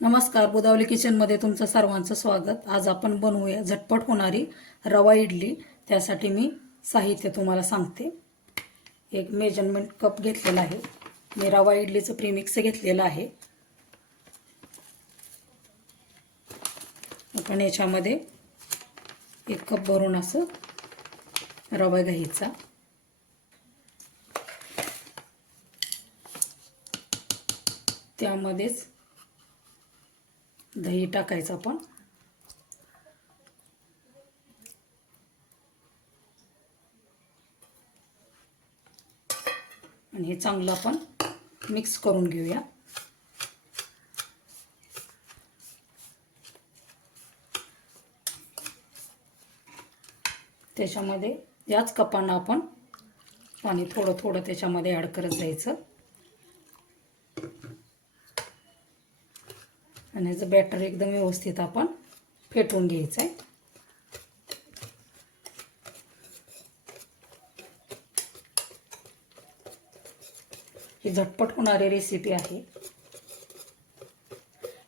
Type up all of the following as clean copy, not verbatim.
नमस्कार, बुधावली किचनमध्ये तुमचं सर्वांचं स्वागत। आज आपण बनवूया झटपट होणारी रवा इडली। त्यासाठी मी साहित्य तुम्हाला सांगते। एक मेजरमेंट कप घेतलेला आहे। मी रवा इडलीचं प्रीमिक्स घेतलेलं आहे। आपण याच्यामध्ये 1 कप भरून असं रवा घ्यायचा। त्यामध्येच दही टाकायचं आपण। आणि हे चांगलं आपण मिक्स करून घेऊया। त्याच्यामध्ये याच कपानं आपण पाणी थोडं थोडं त्याच्यामध्ये ॲड करत जायचं आणि याचं बॅटर एकदम व्यवस्थित आपण फेटून घ्यायचं आहे। ही झटपट होणारी रेसिपी आहे।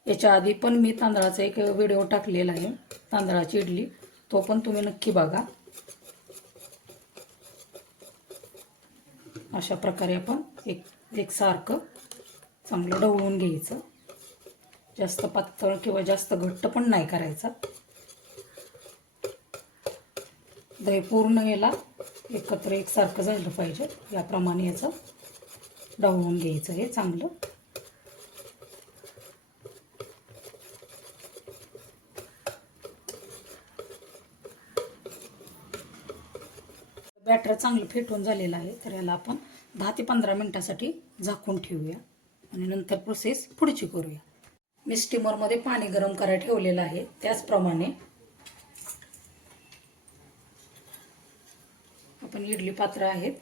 याच्या आधी पण मी तांदळाचा एक व्हिडिओ टाकलेला आहे, तांदळाची इडली, तो पण तुम्ही नक्की बघा। अशा प्रकारे आपण एकसारखं चांगलं ढवळून घ्यायचं। जास्त पातळ किंवा जास्त घट्ट पण नाही करायचा। दही पूर्ण याला एकत्र एकसारखं झालं पाहिजे, याप्रमाणे याचं ढवळून घ्यायचं हे चांगलं। बॅटर चांगलं फेटून झालेलं आहे, तर याला आपण 10 ते 15 मिनिटांसाठी झाकून ठेवूया आणि नंतर प्रोसेस पुढची करूया। मी स्टीमरमध्ये पाणी गरम करायला ठेवलेलं आहे। त्याचप्रमाणे आपण इडली पात्र आहेत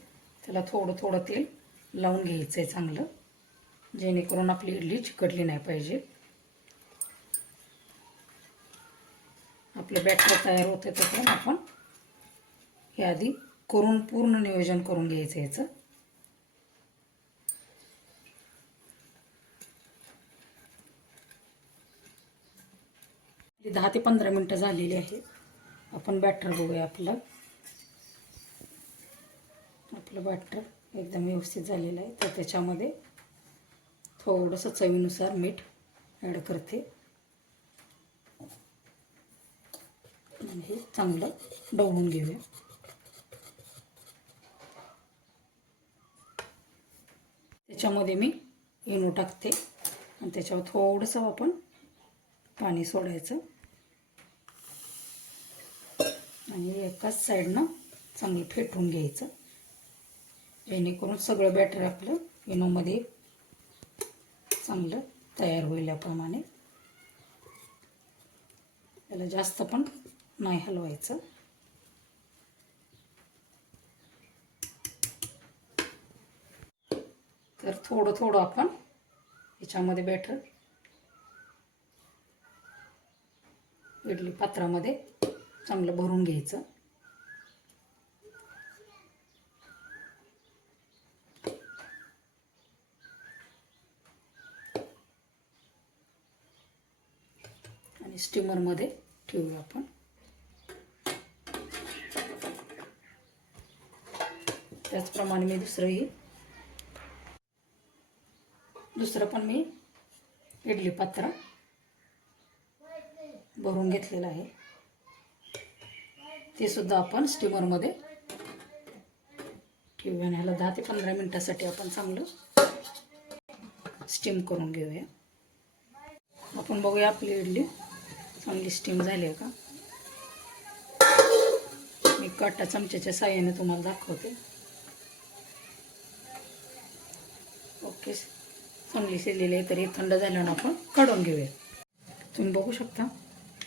त्याला थोडं थोडं तेल लावून घ्यायचं आहे चांगलं, जेणेकरून आपली इडली चिकटली नाही पाहिजे। आपलं बॅटर तयार होते तोपर्यंत आपण हे आधी करून पूर्ण नियोजन करून घ्यायचं याचं। 10 ते 15 मिनिटं झालेली आहे। आपण बॅटर बघूया। आपलं बॅटर एकदम व्यवस्थित झालेलं आहे। तर त्याच्यामध्ये थोडंसं चवीनुसार मीठ ॲड करते आणि हे चांगलं ढवळून घेऊया। त्याच्यामध्ये मी इनो टाकते आणि त्याच्यावर थोडंसं आपण पाणी सोडायचं आणि एकाच साईडनं चांगलं फेटून घ्यायचं, जेणेकरून सगळं बॅटर आपलं इनोमध्ये चांगलं तयार होईल। याप्रमाणे त्याला जास्त पण नाही हलवायचं। तर थोडं थोडं आपण याच्यामध्ये बॅटर इडली पात्रामध्ये चांगलं भरून घ्यायचं। आणि स्टीमरमध्ये ठेवूया आपण। त्याचप्रमाणे मी दुसरं पण मी इडली पात्र भरून घेतलेलं आहे, ते सुद्धा आपण स्टीमरमध्ये ठेवूया आणि ह्याला 10 ते 15 मिनिटांसाठी आपण चांगलं स्टीम करून घेऊया। आपण बघूया आपली इडली चांगली स्टीम झाली आहे का। मी काटा चमच्याच्या साहाय्याने तुम्हाला दाखवते। ओके, चांगली शिजलेली आहे। तर हे थंड झाल्यानं आपण काढून घेऊया। तुम्ही बघू शकता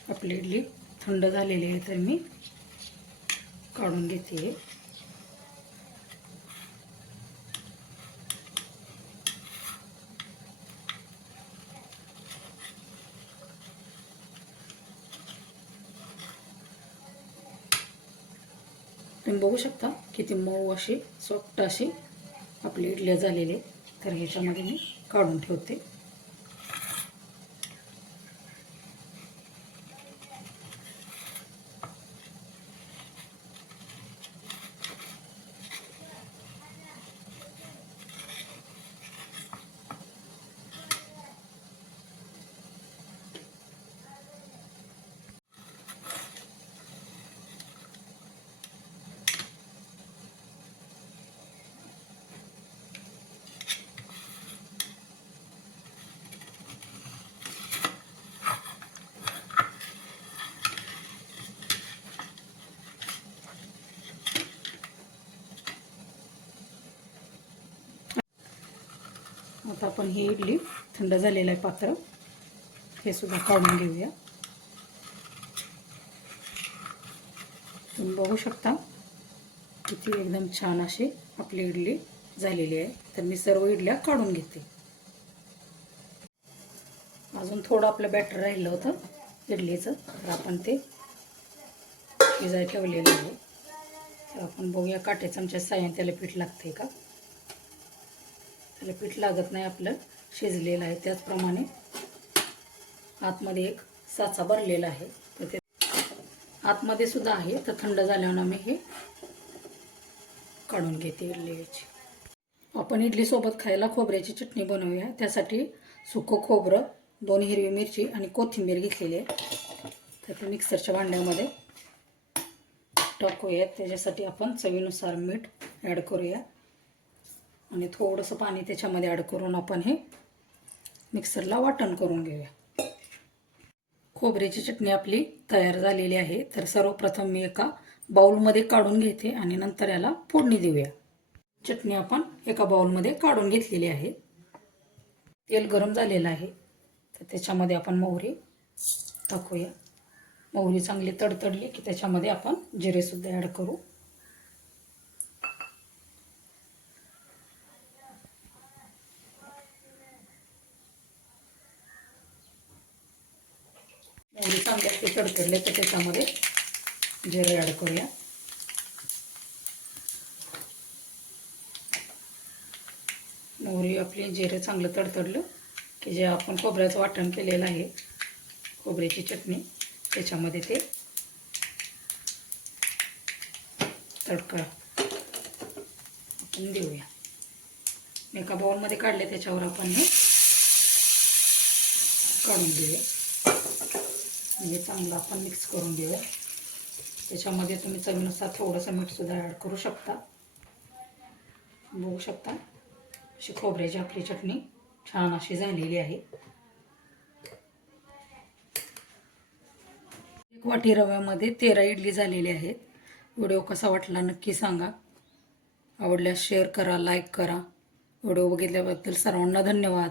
आपली इडली थंड झालेली आहे, तर मी काढून घेते। तुम्ही बघू शकता किती मऊ अशी सॉफ्ट अशी आपली इडली झालेली आहे। तर ह्याच्यामध्ये मी काढून ठेवते। आता आपण ही इडली थंड झालेलं आहे पात्र, हे सुद्धा काढून घेऊया. तुम्ही बघू शकता किती एकदम छान अशी आपली इडली झालेली आहे. तर मी सर्व इडल्या काढून घेते. अजून थोडं आपलं बॅटर राहिलं होतं इडलीचं, तर आपण ते शिजाय ठेवलेलं आहे. तर आपण बघूया काट्या चमच्या साह्याने त्याला पीठ लागते का. त्याला पीठ लागत नाही, आपलं शिजलेलं आहे. त्याचप्रमाणे आतमध्ये एक साचा भरलेला आहे, तर ते आतमध्ये सुद्धा आहे. तर थंड झाल्यावर मी हे काढून घेते इडलीची. आपण इडलीसोबत खायला खोबऱ्याची चटणी बनवूया. त्यासाठी सुकं खोबरं, 2 हिरवी मिरची आणि कोथिंबीर घेतलेली आहे. तर ते मिक्सरच्या भांड्यामध्ये टाकूया. त्याच्यासाठी आपण चवीनुसार मीठ ॲड करूया आणि थोडंसं पाणी त्याच्यामध्ये ॲड करून आपण हे मिक्सरला वाटण करून घेऊया. खोबऱ्याची चटणी आपली तयार झालेली आहे. तर सर्वप्रथम मी एका बाउलमध्ये काढून घेते आणि नंतर याला फोडणी देऊया. चटणी आपण एका बाउलमध्ये काढून घेतलेली आहे. तेल गरम झालेलं आहे, तर त्याच्यामध्ये आपण मोहरी टाकूया. मोहरी चांगली तडतडली की त्याच्यामध्ये आपण जिरे सुद्धा ॲड करू. मोहरी चांगली असते तडतडले तर त्याच्यामध्ये जिरे ॲड करूया. मोहरी आपली जिरे चांगलं तडतडलं की जे आपण खोबऱ्याचं वाटण केलेलं आहे, खोबऱ्याची चटणी, त्याच्यामध्ये ते तडका आपण देऊया. एका बाउलमध्ये काढले, त्याच्यावर आपण हे काढून देऊया. हे चांगलं आपण मिक्स करून घेऊया. त्याच्यामध्ये तुम्ही चवीनुसार थोडंसं मीठसुद्धा ॲड करू शकता. बघू शकता अशी खोबऱ्याची आपली चटणी छान अशी झालेली आहे. 1 वाटी रव्यामध्ये 13 इडली झालेली आहेत. व्हिडिओ कसा वाटला नक्की सांगा. आवडल्यास शेअर करा, लाईक करा. व्हिडिओ बघितल्याबद्दल सर्वांना धन्यवाद.